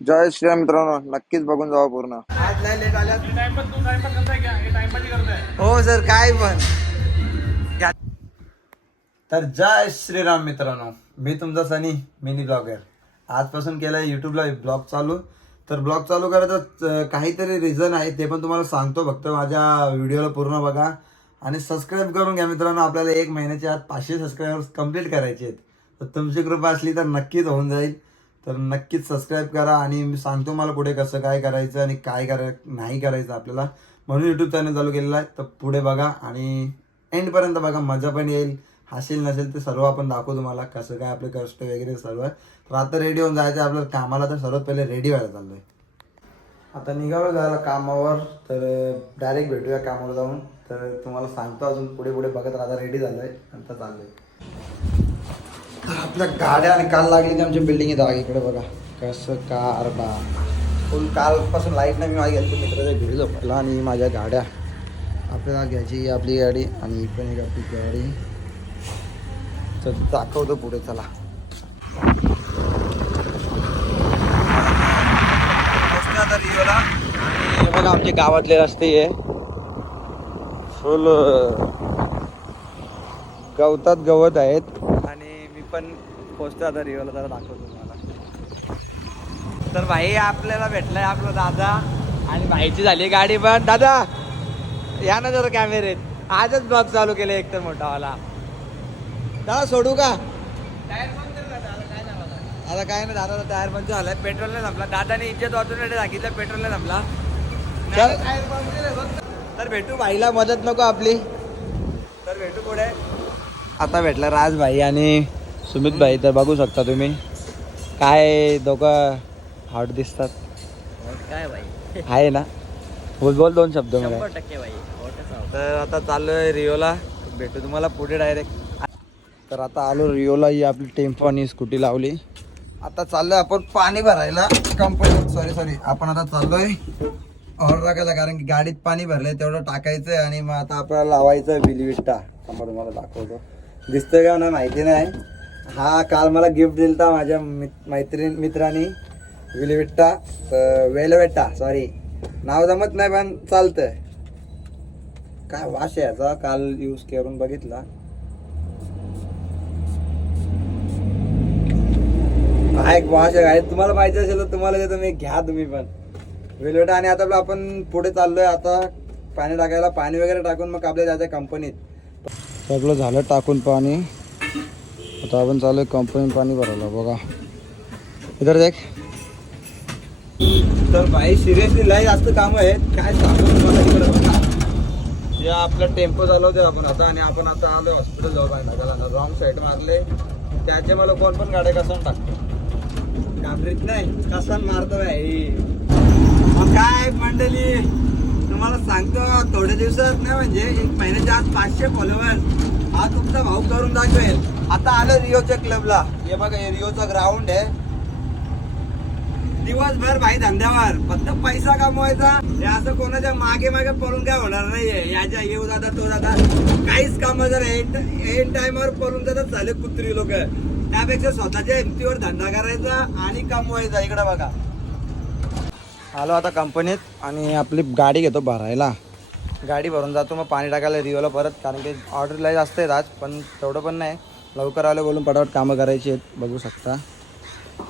जय श्रीराम मित्रांनो नक्कीच बघून जावा पूर्ण. आज लय लेट का हे हो सर काय पण. तर जय श्रीराम मित्रांनो मी तुमचा सनी मिनी ब्लॉगर. आजपासून केलाय युट्यूबला ब्लॉग चालू. तर ब्लॉग चालू करायचं काहीतरी रिझन आहे ते पण तुम्हाला सांगतो. फक्त माझ्या व्हिडिओला पूर्ण बघा. आणि सबस्क्राईब करून घ्या मित्रांनो आपल्याला एक महिन्याच्या आत पाचशे सबस्क्रायबर्स कंप्लीट करायचे आहेत. तर तुमची कृपा असली तर नक्कीच होऊन जाईल. तर नक्कीच सबस्क्राईब करा आणि मी सांगतो मला पुढे कसं काय करायचं आणि काय करा नाही करायचं आपल्याला. म्हणून यूट्यूब चॅनल चालू केलेला आहे. तर पुढे बघा आणि एंडपर्यंत बघा. मजा पण येईल. हसेल नसेल ते सर्व आपण दाखवू तुम्हाला कसं काय आपले कष्ट वगैरे सर्व. तर आता रेडी होऊन जायचं आपल्याला कामाला. तर सर्वात पहिले रेडी व्हायला चाललो आहे आता निघालो जायला कामावर. तर डायरेक्ट भेटूया कामावर जाऊन. तर तुम्हाला सांगतो अजून पुढे पुढे बघत राहा. रेडी झालोय. नंतर चाललं आहे आपल्या गाड्या आणि काल लागली की आमच्या बिल्डिंग येतात इकडे बघा. कसं कार बा. फुल कालपासून लाइट नाही मी माझ्या गेलो मित्राच्या घरी झोपला आणि माझ्या गाड्या. आपल्याला घ्यायची आपली गाडी आणि ही पण एक आपली गाडी. तर दाखवतो पुढे चला. आता रिओला. हे बघा आमचे गावातले रस्ते आहे फुल गवतात गवत आहेत. पण पोचतो आता रिओला जरा दाखवतो तुम्हाला. तर भाई आपल्याला भेटलाय आपला दादा आणि भाईची झाली गाडी पण. दादा या ना जरा कॅमेरेत आजच ब्लॉग चालू केले एक तर मोठावाला. दादा सोडू का? आता? काय नाही दादा टायर पंच झालाय. पेट्रोल नाही संपला. दादाने इज्जत वाचून सांगितलं पेट्रोल नाही संपला. तर भेटू भाईला मदत नको आपली. तर भेटू पुढे. आता भेटला राज भाई आणि सुमित भाई तर बघू शकता तुम्ही. काय दोघं हॉट दिसतात. काय भाई? आहे ना? बोल बोल दोन शब्द मला. टक्के भाई. तर आता चाललोय रिओला. भेटू तुम्हाला पुढे डायरेक्ट तर आता आलो रिओला ही आपली टेम्पो आणि स्कूटी लावली. आता चाललोय आपण पाणी भरायला. कंपनी सॉरी सॉरी आपण आता चाललोय. ऑर्डर टाकायला कारण की गाडीत पाणी भरलंय तेवढं टाकायचंय आणि मग आता आपल्याला लावायचं आहे बिलविस्टा थांबा तुम्हाला दाखवतो. दिसतंय का नाही माहिती नाही. हा काल मला गिफ्ट दिलता माझ्या मैत्रीण मित्रांनी विलविट्टा वेलवेट्टा सॉरी नाव जमत नाही पण चालतंय. काय वाश आहे याचा काल यूज करून बघितला. काय वाश आहे तुम्हाला पाहिजे असेल तर तुम्हाला तुम्ही घ्या तुम्ही पण. वेलवेटा आणि आता आपण पुढे चाललोय. आता पाणी टाकायला पाणी वगैरे टाकून मग आपल्या जायचं कंपनीत सगळं झालं टाकून पाणी. आता आपण चालू आहे कंपनी पाणी भरायला बघा. इधर देख. तर भाई सिरियसली लय जास्त काम आहेत. काय सांगू तुम्हाला बघा. या आपला टेम्पो चालवतोय आपण आता आणि आपण आता आलोय हॉस्पिटल जाऊ पाहिजे रॉंग साईड मारले. त्याचे मला कोण पण गाड्या कसा टाकतो घाबरीत नाही. कसा मारतो भाई मग काय मंडळी? तुम्हाला सांगतो थोड्या दिवसात नाही म्हणजे एक महिन्याच्या आत पाचशे फॉलोअर्स हा तुमचा भाऊ करून दाखवेल. आता आलं रिओच्या क्लबला. हे बघा हे रिओचा ग्राउंड आहे. दिवसभर भाई धंद्यावर. फक्त पैसा कमवायचा. हे असं कोणाच्या मागे मागे पळून काय होणार नाहीये. याच्या येऊ जाता तो जाता. काहीच काम जर एन टाइमवर पळून जातात झाले कुत्री लोक. त्यापेक्षा स्वतःच्या हिमतीवर धंदा करायचा आणि कमवायचा. इकडे बघा. आलो आता कंपनीत आणि आपली गाडी घेतो भरायला. गाडी भरून जातो मग पाणी टाकायला रिओला परत. कारण की ऑर्डर लय जास्त आहेत आज पण तेवढं पण नाही. लवकर आलं बोलून पटापट कामं करायची आहेत बघू शकता.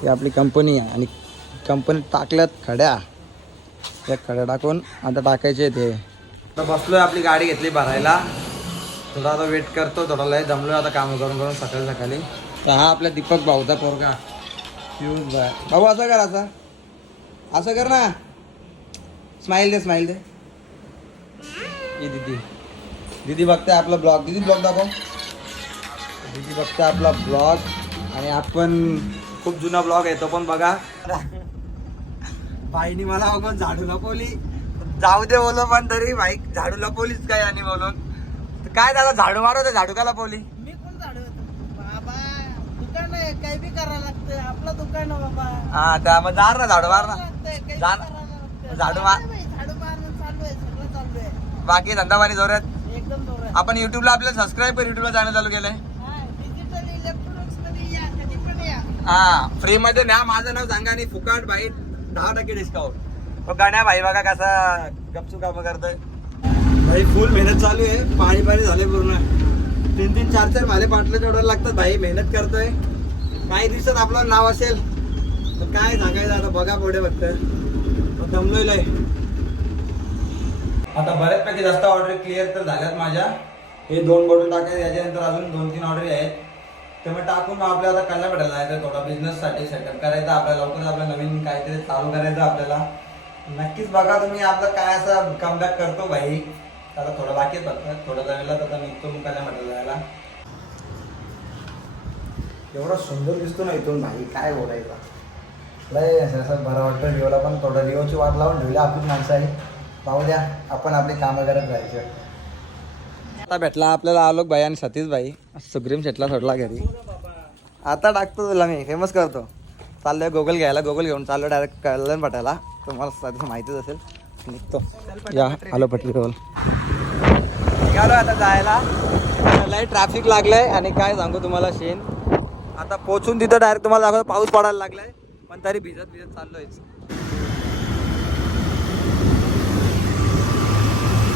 ही आपली कंपनी आहे आणि कंपनीत टाकल्यात खड्या. त्या खड्या टाकून आता टाकायचे आहेत ते आता आहे आपली गाडी घेतली भरायला. थोडा आता वेट करतो थोडा लय दमलोय आता कामं करून करून सकाळी सकाळी. तर हा आपल्या दीपक भाऊचा पोरगा. पियुष भाई भाऊ असं कर असं. असं कर ना. स्माईल दे स्माईल दे. ये दीदी. दीदी बघते आपला ब्लॉग. दीदी ब्लॉग दाखव. दीदी बघते आपला ब्लॉग आणि आपण खूप जुना ब्लॉग आहे तो पण बघा. बाईनी मला अगं झाडू लपवली. जाऊ दे बोलो पण तरी बाई झाडू लपवलीच काय आणि बोलून. काय दादा झाडू मारत होते झाडू का लपवली? मी पण झाडू बाबा दुकान आहे काही बी करायला लागतं आपलं दुकान आहे बाबा. हा त्या मग जा ना झाडू मार ना जा. झाडू मार. झाडू मारणं चालू आहे सगळं चालू आहे. बाकी धंदा पाणी जोरात? एकदम जोरात. आपण युट्यूबला आपल्याला सबस्क्राईब कर युट्यूबला चॅनल चालू केलंय. हा. फ्री मध्ये न्या माझं नाव सांगा आणि फुकाट बाईट दहा टक्के डिस्काउंट तो गाण्या भाई बघा कसा गपचू काम करतोय. भाई फुल मेहनत चालू आहे. पाणी पाणी झाले पूर्ण. तीन तीन चार चार भाले पाटले चढवायला लागतात. भाई मेहनत करतोय. काही दिवसात आपलं नाव असेल. तर काय सांगायचं आता बघा पुढे फक्त. तो दमलोय लय. आता बऱ्याचपैकी जास्त ऑर्डर क्लिअर तर झाल्यात माझ्या. हे दोन बॉटल टाकायचे याच्यानंतर अजून दोन तीन ऑर्डर आहेत. ते मग टाकून मग आपल्याला आता कल्ला भेटायला जायचं थोडा बिझनेससाठी सेटअप करायचा आपल्याला लवकरच आपलं नवीन काहीतरी चालू करायचं आपल्याला. नक्कीच बघा तुम्ही आपलं काय असं कमबॅक करतो भाई. आता थोडं बाकी फक्त. थोडं जमेला तर निघतो मग कल्ला भेटायला जायला. एवढा सुंदर दिसतो ना इथून भाई. काय बोलायचं? लय असं असं बरं वाटतं रिओला पण. थोडं रिओची वाट लावून ठेवली आपली माणसं आहे पाहू द्या आपण आपली कामं करत राहायचं. आता भेटला आपल्याला आलोक भाई आणि सतीश भाई. सुग्रीम शेटला सोडला घरी. आता टाकतो तुला मी. फेमस करतो. चाललोय गोगल घ्यायला. गोगल घेऊन चाललो डायरेक्ट कल्याण पटायला तुम्हाला सतीश माहितीच असेल. निघतो. या. आलो पटरी गोगल निघालो आता जायला. लय ट्रॅफिक लागलंय आणि काय सांगू तुम्हाला शेन आता पोचून तिथं डायरेक्ट तुम्हाला दाखवतो. पाऊस पडायला लागलाय. पण तरी भिजत भिजत चाललोय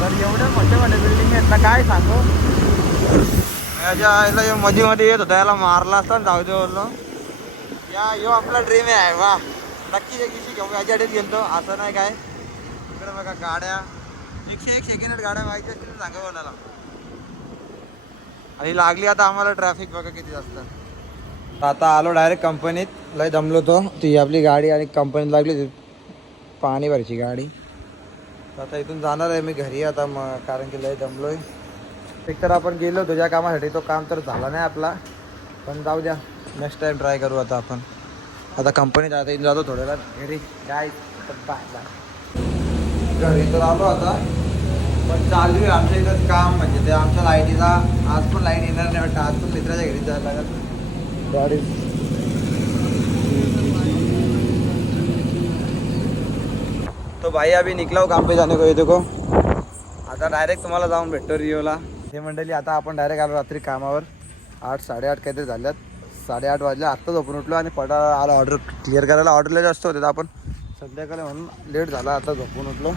तर एवढं मोठ्या मोठ्या बिल्डिंग आहेत ना काय सांगू? याच्या आईला हे मध्ये मध्ये येत होता याला मारला असता जाऊ दे बोललो. या यो आपला ड्रीम आहे वा. नक्कीच एक दिवशी घेऊ याच्या आधीच गेलतो. असं नाही काय. इकडे बघा गाड्या. एकशे एक सेकंड गाड्या व्हायच्या असतील सांगा कोणाला. आणि लागली आता आम्हाला ट्रॅफिक बघा किती जास्त. आता आलो डायरेक्ट कंपनीत लय दमलो तो ती आपली गाडी आणि कंपनीत लागली पाणी भरायची गाडी. आता इथून जाणार आहे मी घरी आता मग कारण की लय दमलोय. एक तर आपण गेलो तुझ्या कामासाठी तो काम तर झाला नाही आपला. पण जाऊ द्या नेक्स्ट टाइम ट्राय करू आता आपण. आता कंपनीत आता इथून जातो थोड्या वेळात. घरी काय घरी तर आलो आता. पण चालू आहे आमच्या इथं काम म्हणजे ते आमच्या लाईटीचा आज पण लाइट येणार नाही वाटतं. आज पण मित्राच्या घरी जायला लागत तो भाई अभी निकला हो काम पे जाने को ये देखो। आता डायरेक्ट तुम्हाला जाऊन भेटतो रिओला. हे मंडळी आता आपण डायरेक्ट आलो रात्री कामावर. आठ साडेआठ काहीतरी झाल्यात. साडेआठ वाजले आत्ता झोपून उठलो आणि पटा आला ऑर्डर क्लिअर करायला. ऑर्डरला जास्त होते तर आपण संध्याकाळी म्हणून लेट झाला आता झोपून उठलो.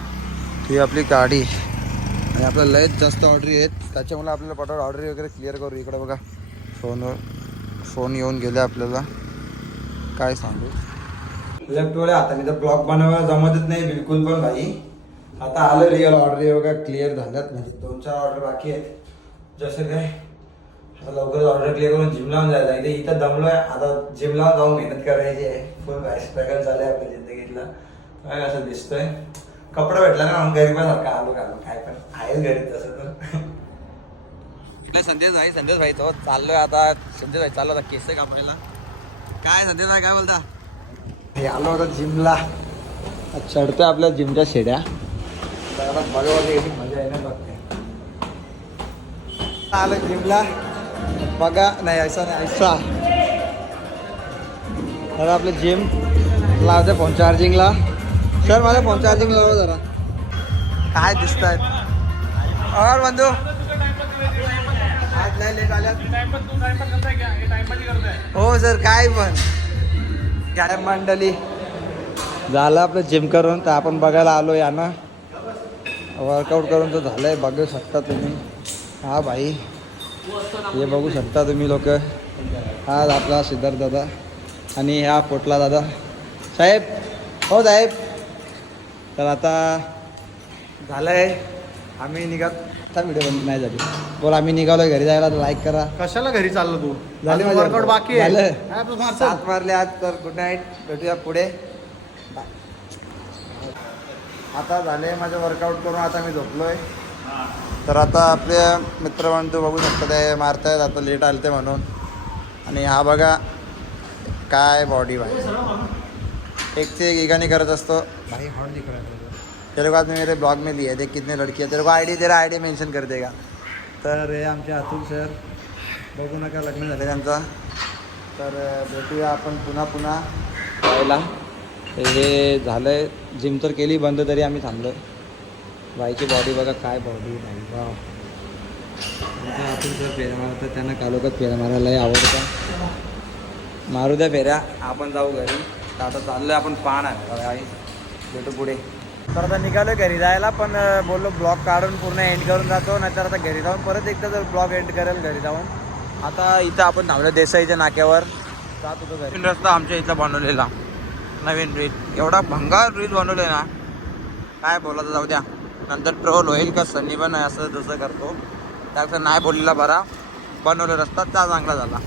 ही आपली गाडी आणि आपल्याला लयच जास्त ऑर्डर आहेत त्याच्यामुळे आपल्याला पटावर ऑर्डर वगैरे क्लिअर करू. इकडे बघा फोनवर फोन येऊन गेले आपल्याला. काय सांगू? लेफ्ट वळे आता मी तर ब्लॉक बनवायला जमतच नाही बिलकुल पण भाई. आता आलं रिअल ऑर्डर बघा क्लिअर झाल्यात म्हणजे दोन चार ऑर्डर बाकी आहेत. जसं काय आता लवकरच ऑर्डर क्लिअर करून जिम लावून जायला इथे इथं दमलो आहे आता जिम लावून जाऊन मेहनत करायची आहे. फुल काय स्ट्रगल चालू आहे आपल्या जिंदगीतला. काय असं दिसतोय? कपडा भेटला ना म्हणून गरीबा सारखा आलो आलो काय पण आहे घरी तसं तर. संदेश भाई संदेश भाई तो चाललोय आता. संदेश भाई चाललो आता केस कापायला. काय संदेश भाई काय बोलता? हे आलो आता जिमला. चढतोय आपल्या जिमच्या शेड्या. आता याची मजा आहे ना बघते. आलो जिमला. बघा नाही ऐसा नाही ऐसा. तर आपलं जिम. लावते फोन चार्जिंगला सर माझा फोन चार्जिंग लावा जरा. काय दिसत आहेत और बंधू हो. आज नाही लेट आल्या हो सर काय पण. काय मंडळी झालं आपलं जिम करून तर आपण बघायला आलो यानं. वर्कआउट करून तर झालंय बघू शकता तुम्ही. हा भाई हे बघू शकता तुम्ही लोक. हा आपला सिद्धार्थ दादा आणि हा पोटला दादा. साहेब हो साहेब. तर आता झालंय आम्ही निघत. आता व्हिडिओ बंद नाही झाली. बोल आम्ही निघालोय घरी जायला लाईक करा. कशाला घरी चाललो तू? झाले माझे वर्कआउट बाकी आहे. झालं. हा, तू. सात मारले आज तर गुड नाईट भेटूया पुढे. आता झाले माझं वर्कआउट करून आता मी झोपलोय. तर आता आपले मित्रबंधू बघू शकता ते मारतायत आता लेट आले ते म्हणून. आणि हा बघा काय बॉडी भाई एक एक एकाने करत असतो. भाई हॉर्न दिख रहा है तेरे को आज मेरे ब्लॉग में लिए देख कितने लड़की है। तेरे को आयडी तेरा आयडी मेंशन कर देगा। तर हे आमचे अतुल सर बघू नका लग्न झालं त्यांचा। तर भेटूया आपण पुन्हा पुन्हा। पाहायला हे झालं आहे जिम तर केली बंद तरी आम्ही थांबलो बाईची बॉडी बघा काय बॉडी नाही वाव. अतुल सर फेऱ्या मारतात त्यांना कालोखात फेऱ्या मारायलाही आवडतं. मारू द्या फेऱ्या आपण जाऊ घरी. तर आता आहे आपण पान आहे भेटू पुढे. तर आता निघालो घरी जायला पण बोललो ब्लॉग काढून पूर्ण एंड करून जातो नाहीतर आता घरी जाऊन परत एकदा जर ब्लॉग एंड करेल घरी जाऊन. आता इथं आपण थांबलो देसाईच्या नाक्यावर. जात होतो घरी. रस्ता आमच्या इथला बनवलेला. नवीन ब्रिज एवढा भंगार ब्रिज बनवले ना. काय बोलायचं जाऊ द्या. नंतर ट्रोल होईल का सनी पण असं जसं करतो. त्यापेक्षा नाही बोललेला बरा. बनवलं रस्ता त्या चांगला झाला.